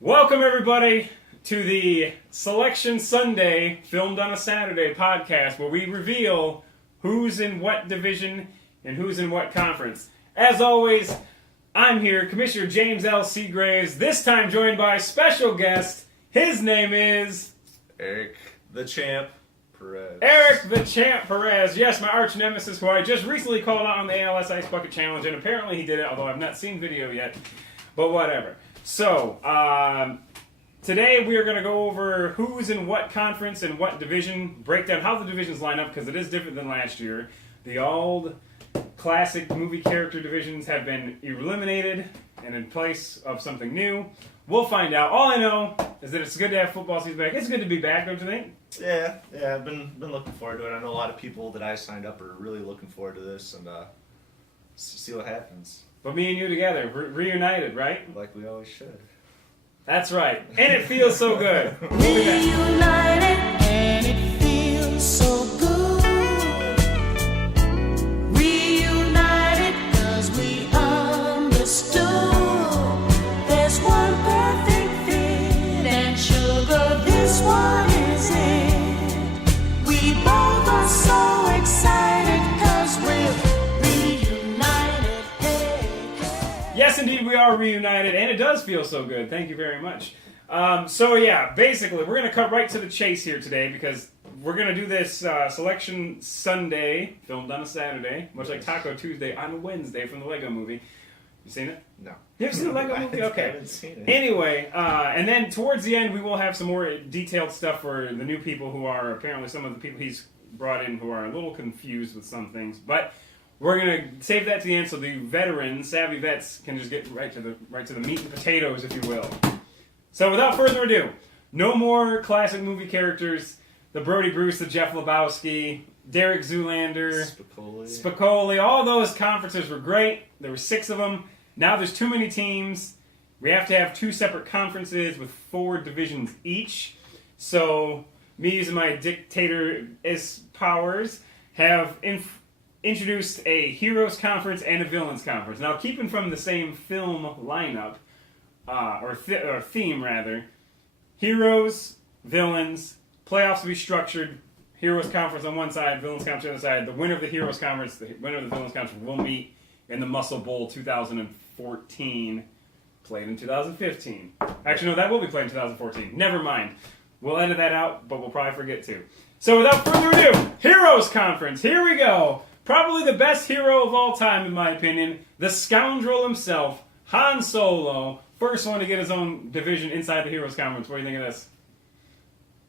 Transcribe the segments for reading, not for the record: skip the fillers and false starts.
Welcome, everybody, to the Selection Sunday, Filmed on a Saturday podcast, where we reveal who's in what division and who's in what conference. As always, I'm here, Commissioner James L. Seagraves, this time joined by special guest. His name is... Eric the Champ Perez. Eric the Champ Perez. Yes, my arch nemesis, who I just recently called out on the ALS Ice Bucket Challenge, and apparently he did it, although I've not seen video yet. But whatever. So, today we are going to go over who's in what conference and what division, break down how the divisions line up, because it is different than last year. The old classic movie character divisions have been eliminated and in place of something new. We'll find out. All I know is that it's good to have football season back. It's good to be back, don't you think? Yeah, I've been looking forward to it. I know a lot of people that I signed up are really looking forward to this, and see what happens. But me and you together, reunited, right? Like we always should. That's right. And it feels so good. Reunited, and it feels so good. Reunited, 'cause we understood. There's one perfect fit, and sugar, this one is it. We both are so excited, 'cause we're yes, indeed, we are reunited, and it does feel so good. Thank you very much. So, yeah, basically, we're going to cut right to the chase here today, because we're going to do this Selection Sunday, filmed on a Saturday, much like Taco Tuesday on a Wednesday from the Lego Movie. You seen it? No. You ever seen the Lego Movie? Okay. I haven't seen it. Anyway, and then towards the end, we will have some more detailed stuff for the new people who are, apparently some of the people he's brought in who are a little confused with some things, but... we're gonna save that to the end, so the veterans, savvy vets, can just get right to the meat and potatoes, if you will. So, without further ado, no more classic movie characters. The Brody Bruce, the Jeff Lebowski, Derek Zoolander, Spicoli. All those conferences were great. There were 6 of them. Now there's too many teams. We have to have 2 separate conferences with 4 divisions each. So, me using my dictator-is powers have introduced a heroes conference and a villains conference. Now, keeping from the same film lineup, or theme rather, heroes, villains, playoffs to be structured, heroes conference on one side, villains conference on the other side. The winner of the heroes conference, the winner of the villains conference will meet in the MUSL Bowl 2014, played in 2015. Actually, no, that will be played in 2014. Never mind. We'll edit that out, but we'll probably forget to. So without further ado, heroes conference. Here we go. Probably the best hero of all time, in my opinion. The scoundrel himself, Han Solo. First one to get his own division inside the Heroes Conference. What do you think of this?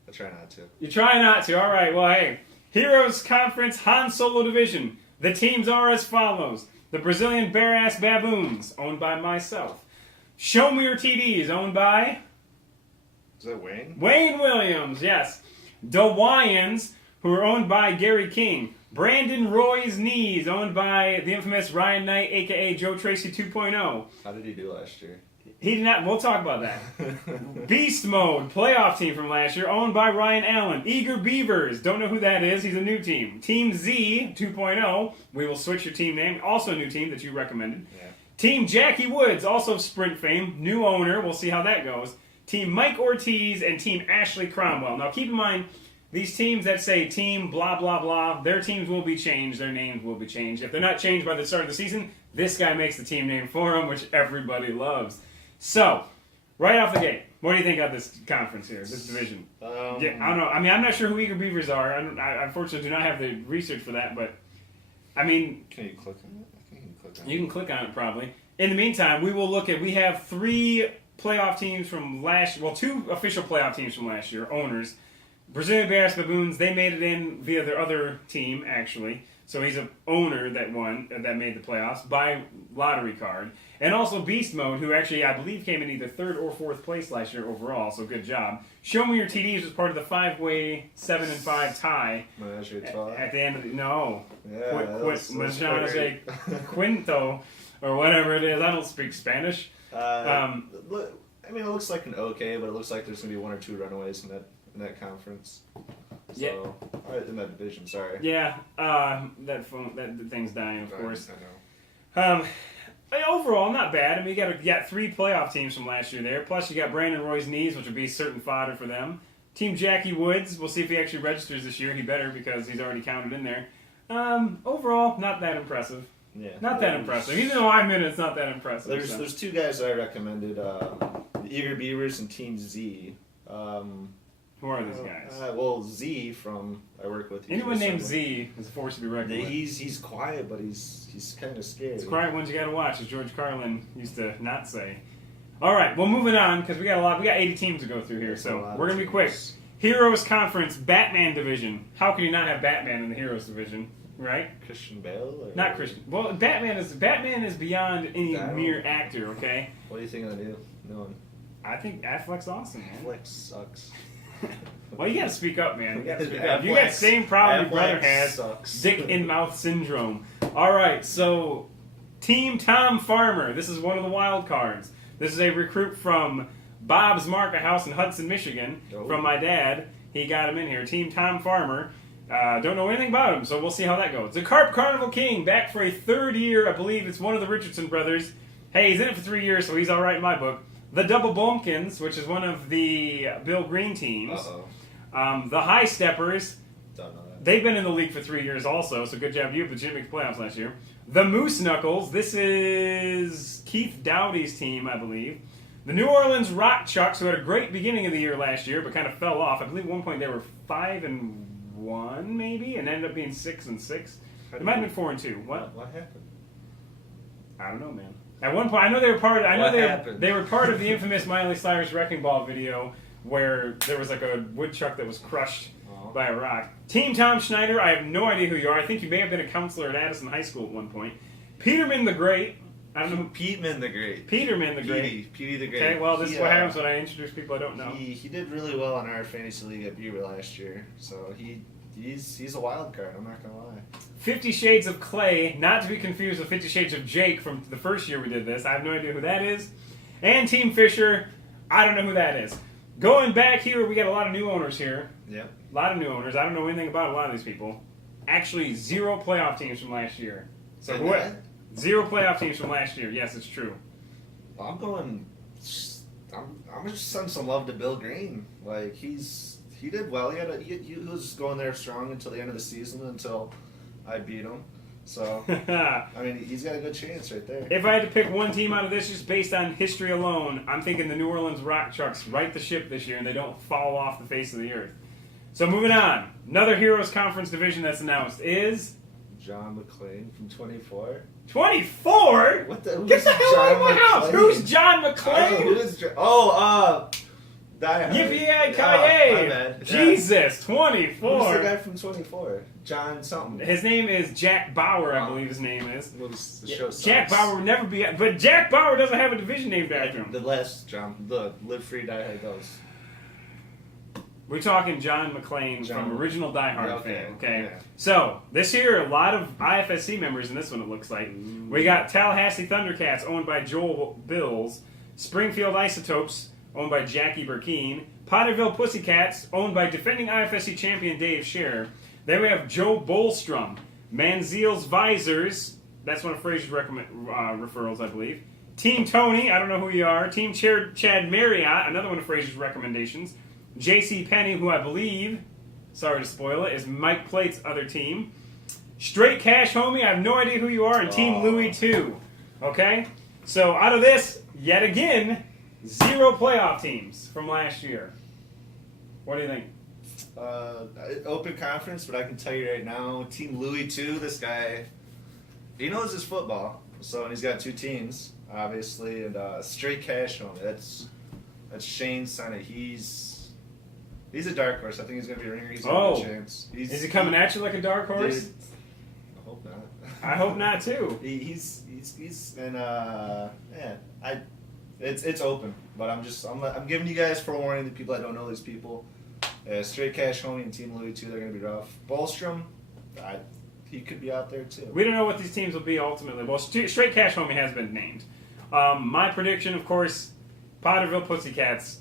I try not to. You try not to. All right. Well, hey. Heroes Conference, Han Solo Division. The teams are as follows. The Brazilian Bare-Ass Baboons, owned by myself. Show Me Your TDs, owned by... is that Wayne? Wayne Williams, yes. Dewayans, who are owned by Gary King. Brandon Roy's Knees, owned by the infamous Ryan Knight, a.k.a. Joe Tracy 2.0. How did he do last year? He did not. We'll talk about that. Beast Mode, playoff team from last year, owned by Ryan Allen. Eager Beavers, don't know who that is. He's a new team. Team Z 2.0, we will switch your team name. Also a new team that you recommended. Yeah. Team Jackie Woods, also Sprint fame. New owner. We'll see how that goes. Team Mike Ortiz and Team Ashley Cromwell. Now keep in mind, these teams that say team blah, blah, blah, their teams will be changed, their names will be changed. If they're not changed by the start of the season, this guy makes the team name for them, which everybody loves. So, right off the gate, what do you think of this conference here, this division? Yeah, I don't know. I mean, I'm not sure who Eager Beavers are. I unfortunately do not have the research for that, but, I mean... Can you click on it? I think you can click on it. You can click on it, probably. In the meantime, we have 3 playoff teams from last... well, 2 official playoff teams from last year, owners. Brazilian Bears Baboons, they made it in via their other team, actually. So he's an owner that made the playoffs by lottery card. And also Beast Mode, who actually, I believe, came in either 3rd or 4th place last year overall, so good job. Show Me Your TDs was part of the 5-way 7-5 tie. At the end of the... no. Yeah, Quinto, or whatever it is. I don't speak Spanish. I mean, it looks like an okay, but it looks like there's going to be 1 or 2 runaways in that conference. So, yeah. In that division, sorry. Yeah, that thing's dying, of course. I know. Overall, not bad. I mean, you got 3 playoff teams from last year there. Plus, you got Brandon Roy's knees, which would be certain fodder for them. Team Jackie Woods, we'll see if he actually registers this year. He better because he's already counted in there. Overall, not that impressive. Yeah, Not that impressive. Even though I'm in it, it's not that impressive. There's 2 guys that I recommended, the Eager Beavers and Team Z. Who are these guys? Well, Z from I work with. Anyone named Z is a force to be reckoned with. He's quiet, but he's kind of scary. It's quiet ones you got to watch, as George Carlin used to not say. All right, well, moving on because we got a lot. We got 80 teams to go through here, so we're gonna be quick. Heroes Conference, Batman Division. How can you not have Batman in the Heroes Division, right? Christian Bale? Or? Not Christian. Well, Batman is beyond any mere actor. Okay. What do you think of the new one? I think Affleck's awesome, man. Affleck sucks. Well, you gotta speak up, man. You gotta speak up. Affleck- You got the same problem your brother Affleck has. sucks. Dick in mouth syndrome. All right, so Team Tom Farmer. This is one of the wild cards. This is a recruit from Bob's Market House in Hudson, Michigan. Oh. From my dad. He got him in here. Team Tom Farmer. Don't know anything about him, so we'll see how that goes. The Carp Carnival King, back for a 3rd year. I believe it's one of the Richardson brothers. Hey, he's in it for 3 years, so he's all right in my book. The Double Bumpkins, which is one of the Bill Green teams. The High Steppers. Don't know that. They've been in the league for 3 years also, so good job you, but you didn't make the playoffs last year. The Moose Knuckles. This is Keith Dowdy's team, I believe. The New Orleans Rock Chucks, who had a great beginning of the year last year, but kind of fell off. I believe at one point they were 5-1, maybe, and ended up being 6-6. It might have been 4-2. What? What happened? I don't know, man. At one point, I know they were part. I know What happened? they were part of the infamous Miley Cyrus Wrecking Ball video, where there was like a woodchuck that was crushed by a rock. Team Tom Schneider. I have no idea who you are. I think you may have been a counselor at Addison High School at one point. Peterman the Great. I don't know. Peterman the Great. Peterman the Great. Petey the Great. Okay, well, this is what happens when I introduce people I don't know. He did really well in our fantasy league at Beaver last year, so he's a wild card. I'm not gonna lie. 50 Shades of Clay, not to be confused with 50 Shades of Jake from the first year we did this. I have no idea who that is. And Team Fisher, I don't know who that is. Going back here, we got a lot of new owners here. Yep. A lot of new owners. I don't know anything about a lot of these people. Actually, 0 playoff teams from last year. So And what? that? 0 playoff teams from last year. Yes, it's true. I'm just sending some love to Bill Green. Like he did well. He was going there strong until the end of the season until I beat him. So I mean, he's got a good chance right there. If I had to pick one team out of this just based on history alone, I'm thinking the New Orleans Rock Chucks right the ship this year and they don't fall off the face of the earth. So moving on, another Heroes Conference division that's announced is John McClane from 24. 24. What the? Get the hell out of my house! Who's John I don't know, who McClane? is Die Hard. Yippee-ki-yay! My bad. Jesus, Who's 24. the guy from 24? John something. His name is Jack Bauer, I believe his name is. Well, the show sucks. Jack Bauer would never be, but Jack Bauer doesn't have a division named after him. The last John, the Live Free Die Hard goes. We're talking John McClane John. from original Die Hard Okay, fame. Okay, yeah. so this year a lot of IFSC members in this one. It looks like we got Tallahassee Thundercats owned by Joel Bills, Springfield Isotopes owned by Jackie Burkeen, Potterville Pussycats owned by defending IFSC champion Dave Scherer. Then we have Joe Bolstrom, Manziel's Visors. That's one of Fraser's referrals, I believe. Team Tony, I don't know who you are. Team Chad Marriott, another one of Fraser's recommendations. J.C. Penney, who I believe, sorry to spoil it, is Mike Plate's other team. Straight Cash Homie, I have no idea who you are, and Team Louie 2. Okay? So out of this, yet again, 0 playoff teams from last year. What do you think? Open conference, but I can tell you right now, Team Louis 2, this guy, he knows his football. So, and he's got 2 teams, obviously, and Straight Cash Homie. That's Shane's son. He's a dark horse. I think he's going to be a ringer. He's got a good chance. Is he coming at you like a dark horse? Dude, I hope not. I hope not too. He's and it's open, but I'm giving you guys forewarning, the people that don't know these people. Straight Cash Homie and Team Louis 2, they're going to be rough. Bolstrom, he could be out there too. We don't know what these teams will be ultimately. Well, Straight Cash Homie has been named. My prediction, of course, Potterville Pussycats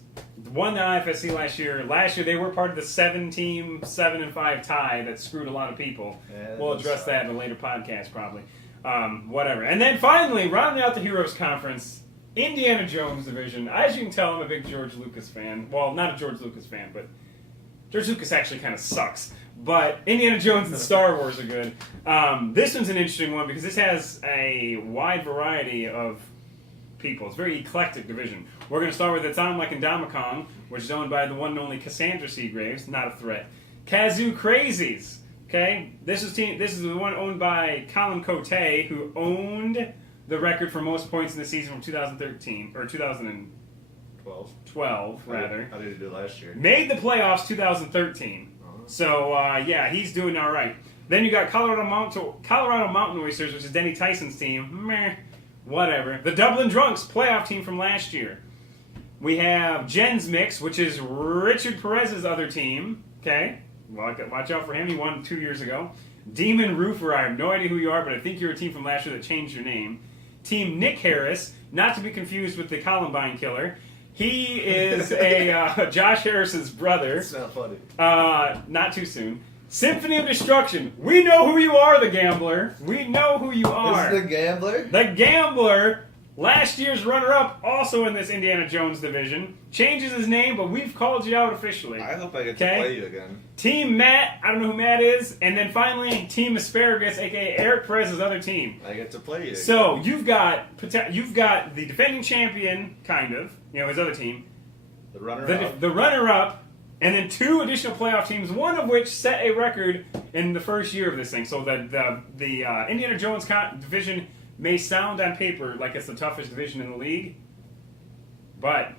won the IFSC last year. Last year they were part of the 7-team 7-5 tie that screwed a lot of people. Yeah, We'll address that in a later podcast probably. Whatever. And then finally, rounding out the Heroes Conference, Indiana Jones division. As you can tell, I'm a big George Lucas fan. Well, not a George Lucas fan, but George Lucas actually kind of sucks. But Indiana Jones and Star Wars are good. This one's an interesting one because this has a wide variety of people. It's a very eclectic division. We're going to start with It's On Like Indomikong, which is owned by the one and only Cassandra Seagraves. Not a threat. Kazoo Crazies. Okay, this is the one owned by Colin Cote, who owned the record for most points in the season from 2013 or 2012 rather. How did he do last year? Made the playoffs 2013. So yeah, he's doing all right. Then you got Colorado Mountain Oysters, which is Denny Tyson's team. Meh, whatever. The Dublin Drunks, playoff team from last year. We have Jen's Mix, which is Richard Perez's other team. Okay. Watch out for him. He won 2 years ago. Demon Roofer. I have no idea who you are, but I think you're a team from last year that changed your name. Team Nick Harris, not to be confused with the Columbine Killer. He is a Josh Harrison's brother. It's not funny. Not too soon. Symphony of Destruction. We know who you are, the Gambler. We know who you are. This is the Gambler? The Gambler. Last year's runner-up, also in this Indiana Jones division. Changes his name, but we've called you out officially. I hope I get to play you again. Team Matt, I don't know who Matt is. And then finally, Team Asparagus, a.k.a. Eric Perez's other team. I get to play you again. So, you've got the defending champion, kind of, his other team. The runner-up. The runner-up, and then 2 additional playoff teams, one of which set a record in the first year of this thing. So, the Indiana Jones division may sound on paper like it's the toughest division in the league, but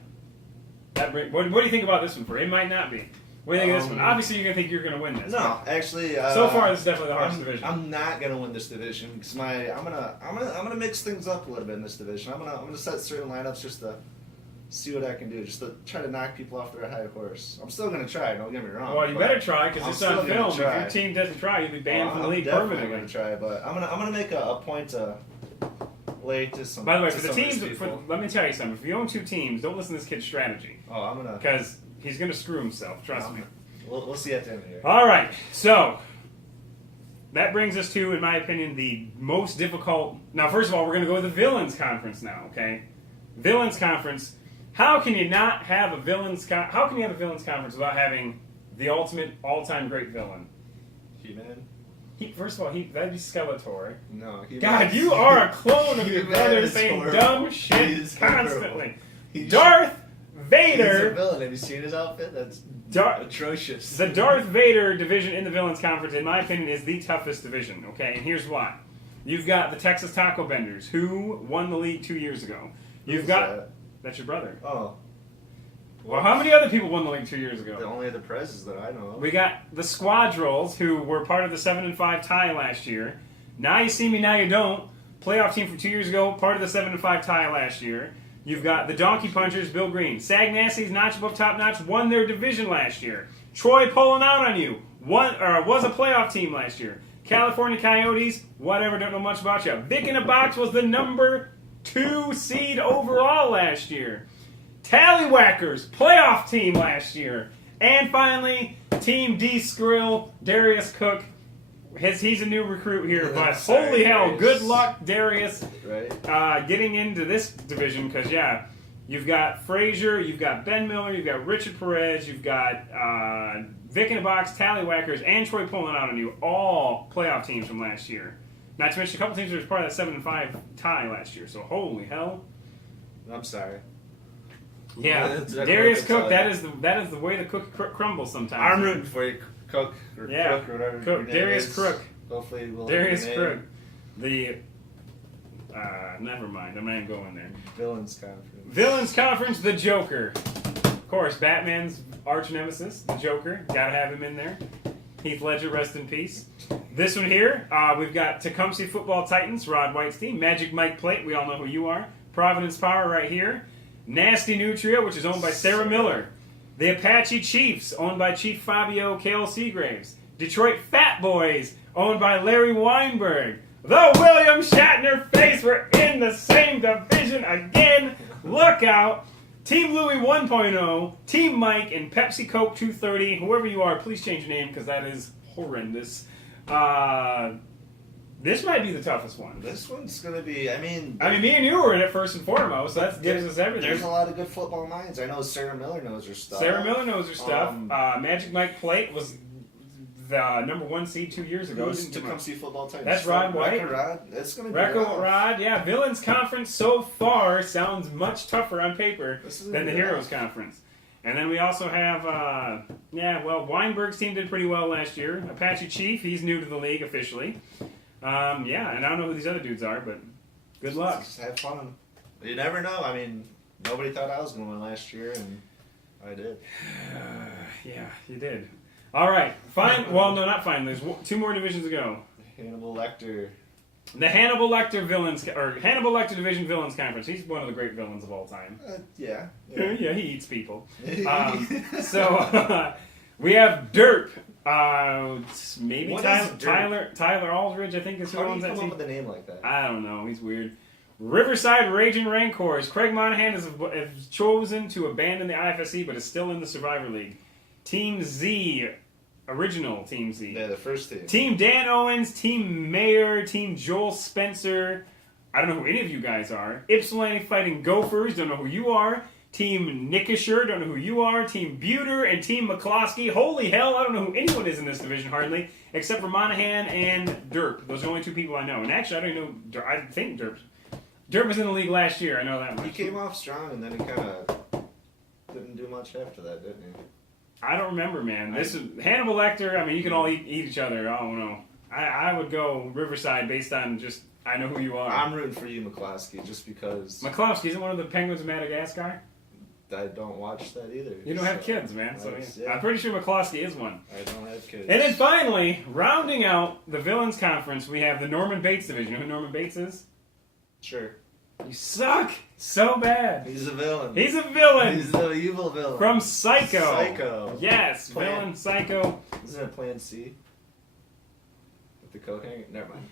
what do you think about this one? For it might not be. What do you think of this one? Obviously, you're gonna think you're gonna win this. No, actually. So far, this is definitely the hardest division. I'm not gonna win this division because I'm gonna mix things up a little bit in this division. I'm gonna set certain lineups just to see what I can do, just to try to knock people off their high horse. I'm still gonna try. Don't get me wrong. Well, you better try because it's on film. If your team doesn't try, you'll be banned from the league permanently. I'm definitely gonna try, but I'm gonna make a point to lay to some. By the way, for the teams, let me tell you something. If you own 2 teams, don't listen to this kid's strategy. Oh, I'm gonna because he's gonna screw himself. Trust me. We'll see at the end of the year. All right, so that brings us to, in my opinion, the most difficult. Now, first of all, we're going to go with the Villains Conference now. Okay, Villains Conference. How can you not have a Villains? How can you have a Villains Conference without having the ultimate all-time great villain? He-Man. First of all, that'd be Skeletor. No, He-Man. God, you are a clone of your brother saying dumb shit constantly. Darth Vader. He's a villain. Have you seen his outfit? That's atrocious. The Darth Vader division in the Villains Conference, in my opinion, is the toughest division. Okay, and here's why. You've got the Texas Taco Benders, who won the league 2 years ago. That's your brother. Oh. Well, how many other people won the league 2 years ago? Only the Perez's that I know of. We got the Squadrolls, who were part of the 7-5 tie last year. Now You See Me, Now You Don't. Playoff team from 2 years ago, part of the 7-5 tie last year. You've got the Donkey Punchers, Bill Green. Sag Nasty's Notch Above Top Notch won their division last year. Troy Pulling Out on You was a playoff team last year. California Coyotes, whatever, don't know much about you. Vic in a Box was the number 2 seed overall last year. Tallywhackers, playoff team last year. And finally, Team D Skrill, Darius Cook. He's a new recruit here, but holy hell, good luck, Darius, getting into this division, because, yeah, you've got Frazier, you've got Ben Miller, you've got Richard Perez, you've got Vic in a Box, Tallywhackers, and Troy Pulling Out on You, all playoff teams from last year. Not to mention a couple teams that were part of that 7-5 tie last year, so holy hell. I'm sorry. Yeah, Darius Cook, that is the way the cookie crumbles sometimes. I'm rooting for you, Cook. Or yeah, Cook or whatever. Cook, Darius Crook. Hopefully we'll Darius Crook. Never mind. I'm not even going there. Villains Conference. Villains Conference, the Joker. Of course, Batman's arch nemesis, the Joker. Gotta have him in there. Heath Ledger, rest in peace. This one here, we've got Tecumseh Football Titans, Rod White's team. Magic Mike Plate, we all know who you are. Providence Power right here. Nasty Nutria, which is owned by Sarah Miller. The Apache Chiefs, owned by Chief Fabio Cale Seagraves. Detroit Fat Boys, owned by Larry Weinberg. The William Shatner Face, we're in the same division again. Look out. Team Louie 1.0, Team Mike, and Pepsi Coke 230. Whoever you are, please change your name because that is horrendous. The This might be the toughest one. This one's gonna be. I mean, me and you were in it first and foremost. That gives us everything. There's a lot of good football minds. I know Sarah Miller knows her stuff. Magic Mike Plate was the number 1 seed 2 years ago. Who's to come see football time? That's Rod White. Rod. It's gonna be Rod. Yeah, Villains Conference so far sounds much tougher on paper than the Heroes Conference. And then we also have, Weinberg's team did pretty well last year. Apache Chief, he's new to the league officially. And I don't know who these other dudes are, but good luck. Just have fun. You never know. I mean, nobody thought I was going to win last year, and I did. Yeah, you did. All right. Not fine. There's 2 more divisions to go. Hannibal Lecter. The Hannibal Lecter Hannibal Lecter Division Villains Conference. He's one of the great villains of all time. Yeah, he eats people. We have Derp. Maybe Tyler Aldridge, I think is who owns that team. How do you come up with a name like that? I don't know. He's weird. Riverside Raging Rancors. Craig Monahan has chosen to abandon the IFSC, but is still in the Survivor League. Team Z. Original Team Z. Yeah, the first team. Team Dan Owens, Team Mayer, Team Joel Spencer. I don't know who any of you guys are. Ypsilanti Fighting Gophers, don't know who you are. Team Nickisher, don't know who you are. Team Buter and Team McCloskey. Holy hell, I don't know who anyone is in this division hardly, except for Monahan and Derp. Those are the only 2 people I know. And actually, I don't even know. I think Derp was in the league last year. I know that much. He came off strong, and then he kind of didn't do much after that, didn't he? I don't remember, man. This is Hannibal Lecter. I mean, you can all eat each other. I don't know. I would go Riverside based on just I know who you are. I'm rooting for you, McCloskey, just because. McCloskey isn't one of the Penguins of Madagascar. I don't watch that either. You don't have kids, man. So I'm pretty sure McCloskey is one. I don't have kids. And then finally, rounding out the Villains Conference, we have the Norman Bates division. You know who Norman Bates is? Sure. You suck so bad. He's a villain. He's a villain. He's the evil villain. From Psycho. Psycho. Yes, villain, Psycho. Isn't it Plan C? With the coat hanger? Never mind.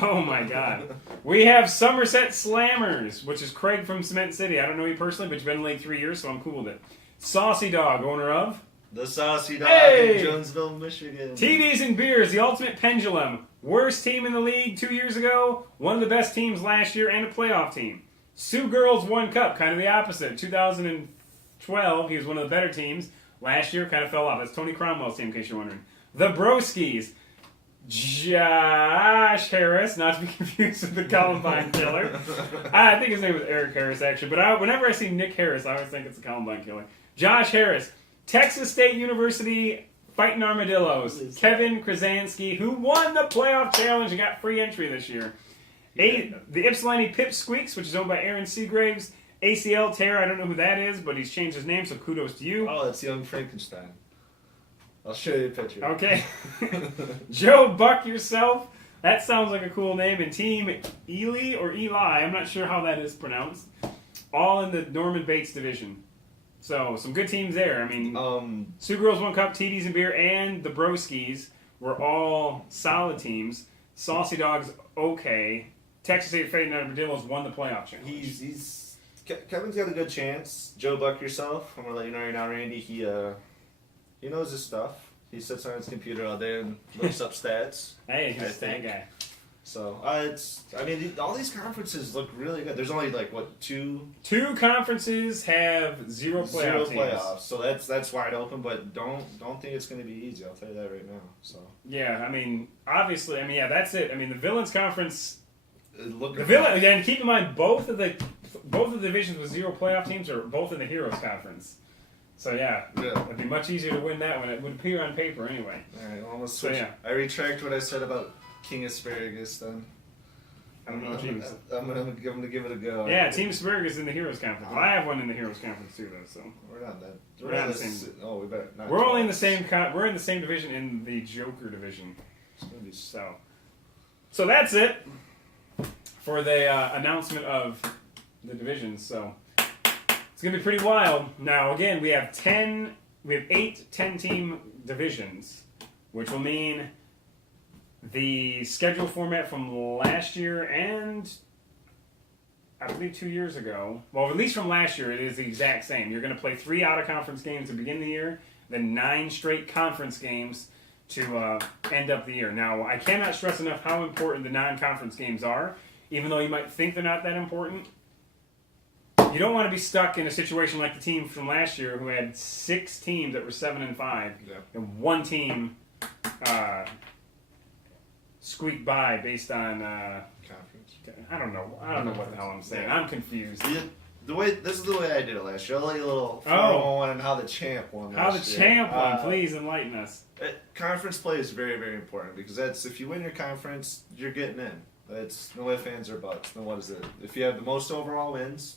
Oh my god. We have Somerset Slammers, which is Craig from Cement City. I don't know you personally, but you've been in the league 3 years, so I'm cool with it. Saucy Dog, owner of The Saucy Dog in Jonesville, Michigan. TVs and Beers, the ultimate pendulum. Worst team in the league 2 years ago, one of the best teams last year, and a playoff team. Sioux Girls won Cup, kind of the opposite. 2012, he was one of the better teams. Last year, kind of fell off. That's Tony Cromwell's team, in case you're wondering. The Broskies. Josh Harris, not to be confused with the Columbine Killer. I think his name was Eric Harris, actually. But whenever I see Nick Harris, I always think it's the Columbine Killer. Josh Harris. Texas State University Fighting Armadillos. Kevin Krasansky, who won the playoff challenge and got free entry this year. The Ypsilanti Pipsqueaks, which is owned by Aaron Seagraves. ACL Tear, I don't know who that is, but he's changed his name, so kudos to you. Oh, it's Young Frankenstein. I'll show you a picture. Okay. Joe Buck Yourself. That sounds like a cool name. And Team Ely or Eli, I'm not sure how that is pronounced. All in the Norman Bates division. So, some good teams there. I mean, Sioux Girls won Cup, TDs and Beer, and the Broskies were all solid teams. Saucy Dogs, okay. Texas State Fighting Armadillos won the playoff challenge. Kevin's got a good chance. Joe Buck Yourself. I'm going to let you know right now, Randy. He knows his stuff. He sits on his computer all day and looks up stats. Hey, he's a stat guy. So, all these conferences look really good. There's only, two? 2 conferences have 0 playoff teams. So that's wide open, but don't think it's going to be easy. I'll tell you that right now. So yeah, obviously, that's it. The Villains Conference. And keep in mind, both of the divisions with 0 playoff teams are both in the Heroes Conference. So yeah, it'd be much easier to win that one. It would appear on paper anyway. All right, almost switch. So, yeah. I retract what I said about King Asparagus then. I'm gonna give it a go. Yeah, Team Asparagus in the Heroes Conference. Well, I have one in the Heroes Conference too, though. So we're not that. We're not the same. Oh, we better not. We're only in the same. We're in the same division in the Joker division. It's gonna be so that's it for the announcement of the divisions. So. It's going to be pretty wild. Now, again, we have 8 10-team divisions, which will mean the schedule format from last year and I believe 2 years ago. Well, at least from last year, it is the exact same. You're going to play 3 out-of-conference games to begin the year, then 9 straight conference games to end up the year. Now, I cannot stress enough how important the non-conference games are, even though you might think they're not that important. You don't want to be stuck in a situation like the team from last year who had 6 teams that were 7-5, and one team squeaked by based on Conference. I don't know what the hell I'm saying. I'm confused. Yeah, this is the way I did it last year. I'll let you a little 401 on how the champ won. How the last year. champ won? Please enlighten us. Conference play is very, very important because that's if you win your conference, you're getting in. It's no ifs, ands, or buts. Then what is it? If you have the most overall wins,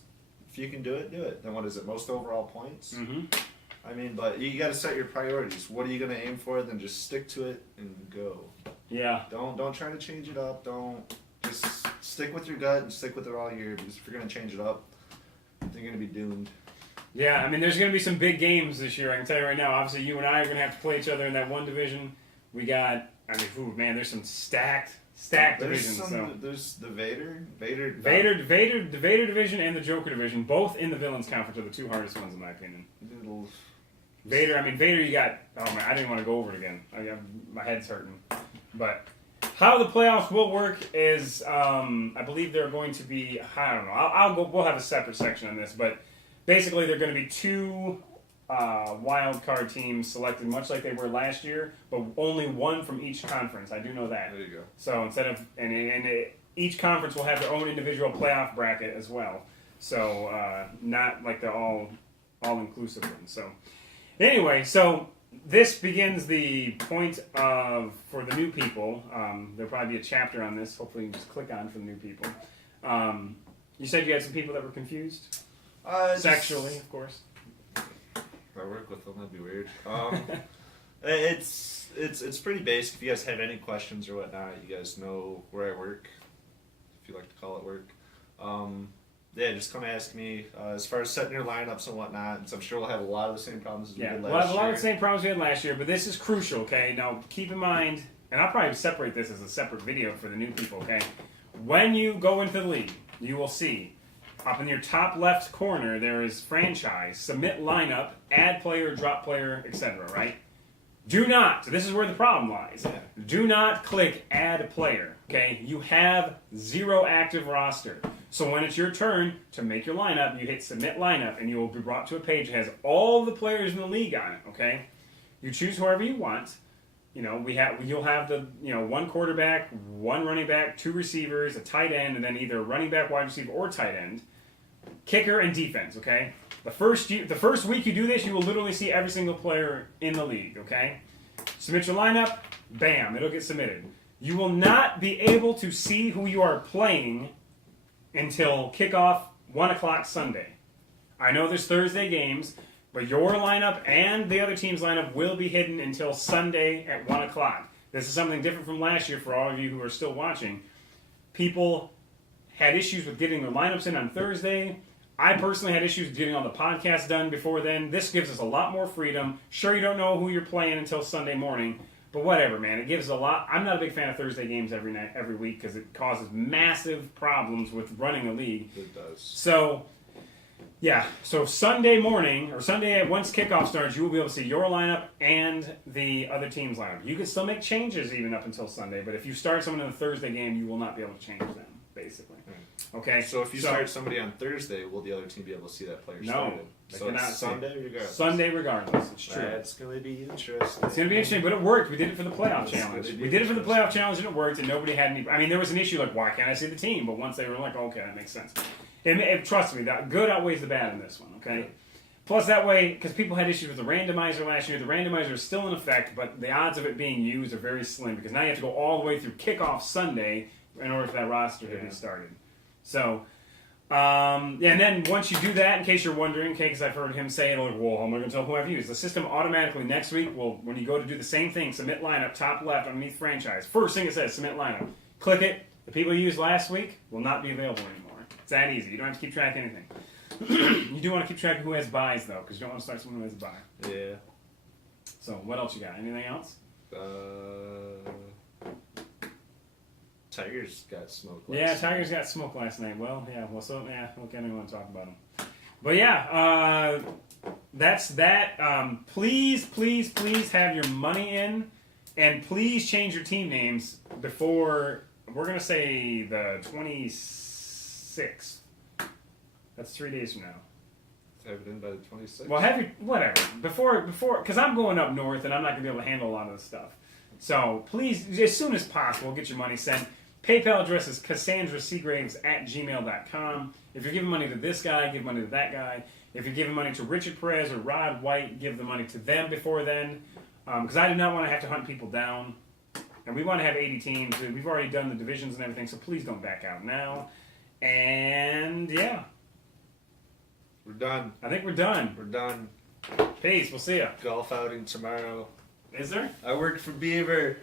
if you can do it, do it. Then what is it? Most overall points. Mm-hmm. I mean, but you got to set your priorities. What are you going to aim for? Then just stick to it and go. Yeah. Don't try to change it up. Don't just stick with your gut and stick with it all year. Because if you're going to change it up, you're going to be doomed. Yeah, I mean, there's going to be some big games this year. I can tell you right now. Obviously, you and I are going to have to play each other in that one division. We got, there's some stacked divisions. There's the Vader division and the Joker division, both in the Villains Conference, are the 2 hardest ones in my opinion. Vader, you got. Oh man, I didn't want to go over it again. My head's hurting. But how the playoffs will work is, I believe they're going to be. I don't know. We'll have a separate section on this, but basically they're going to be 2 wild card teams selected, much like they were last year, but only 1 from each conference. I do know that. There you go. So instead of each conference will have their own individual playoff bracket as well. So not like the all inclusive one. So. Anyway, so this begins the point of, for the new people, there'll probably be a chapter on this, hopefully you can just click on for the new people. You said you had some people that were confused? Sexually, of course. If I work with them, that'd be weird. It's pretty basic. If you guys have any questions or whatnot, you guys know where I work, if you like to call it work. Yeah, just come ask me. As far as setting your lineups and whatnot, and so I'm sure we'll have a lot of the same problems as we did last year. We'll have a lot of the same problems we had last year, but this is crucial, okay? Now, keep in mind, and I'll probably separate this as a separate video for the new people, okay? When you go into the league, you will see up in your top left corner, there is franchise, submit lineup, add player, drop player, etc., right? Do not, this is where the problem lies, do not click add player, okay? You have 0 active roster. So when it's your turn to make your lineup, you hit submit lineup, and you will be brought to a page that has all the players in the league on it, okay? You choose whoever you want. You know, you'll have the 1 quarterback, 1 running back, 2 receivers, a tight end, and then either running back, wide receiver, or tight end. Kicker and defense, okay? The first week you do this, you will literally see every single player in the league, okay? Submit your lineup, bam, it'll get submitted. You will not be able to see who you are playing until kickoff 1 o'clock Sunday. I know there's Thursday games, but your lineup and the other team's lineup will be hidden until Sunday at 1 o'clock. This is something different from last year for all of you who are still watching. People had issues with getting their lineups in on Thursday. I personally had issues getting all the podcasts done before then. This gives us a lot more freedom. Sure, you don't know who you're playing until Sunday morning, but whatever, man. It gives a lot. I'm not a big fan of Thursday games every week because it causes massive problems with running a league. It does. So, yeah. So Sunday morning, or Sunday once kickoff starts, you will be able to see your lineup and the other team's lineup. You can still make changes even up until Sunday, but if you start someone in a Thursday game, you will not be able to change them, basically. Okay. So if you start somebody on Thursday, will the other team be able to see that player started? No. So it's Sunday regardless. Sunday regardless. It's true. That's going to be interesting. It's going to be interesting, but it worked. We did it for the playoff challenge. We did it for the playoff challenge, and it worked, and nobody had any... I mean, there was an issue like, why can't I see the team? But once they were like, okay, that makes sense. Trust me, the good outweighs the bad in this one, okay? Good. Plus, that way, because people had issues with the randomizer last year, the randomizer is still in effect, but the odds of it being used are very slim, because now you have to go all the way through kickoff Sunday in order for that roster to be started. So... and then once you do that, in case you're wondering, okay, because I've heard him say, like, well, I'm not going to tell who I've used. The system automatically next week will, when you go to do the same thing, submit lineup, top left, underneath franchise. First thing it says, submit lineup. Click it. The people you used last week will not be available anymore. It's that easy. You don't have to keep track of anything. You do want to keep track of who has buys, though, because you don't want to start someone who has a buy. Yeah. So, what else you got? Anything else? Tigers got smoked last night. Tigers got smoked last night. Well, yeah. Well, so, yeah, we can't even want to talk about them. But, yeah, that's that. Please, please, please have your money in And please change your team names before, we're going to say the 26th. That's 3 days from now. Have it in by the 26th. Well, have your, whatever. Before, because I'm going up north and I'm not going to be able to handle a lot of this stuff. So please, as soon as possible, get your money sent. PayPal address is CassandraSeagraves@gmail.com. If you're giving money to this guy, give money to that guy. If you're giving money to Richard Perez or Rod White, give the money to them before then. Because I do not want to have to hunt people down. And we want to have 80 teams. We've already done the divisions and everything, so please don't back out now. And yeah. We're done. I think we're done. We're done. Peace. We'll see ya. Golf outing tomorrow. Is there? I work for Beaver.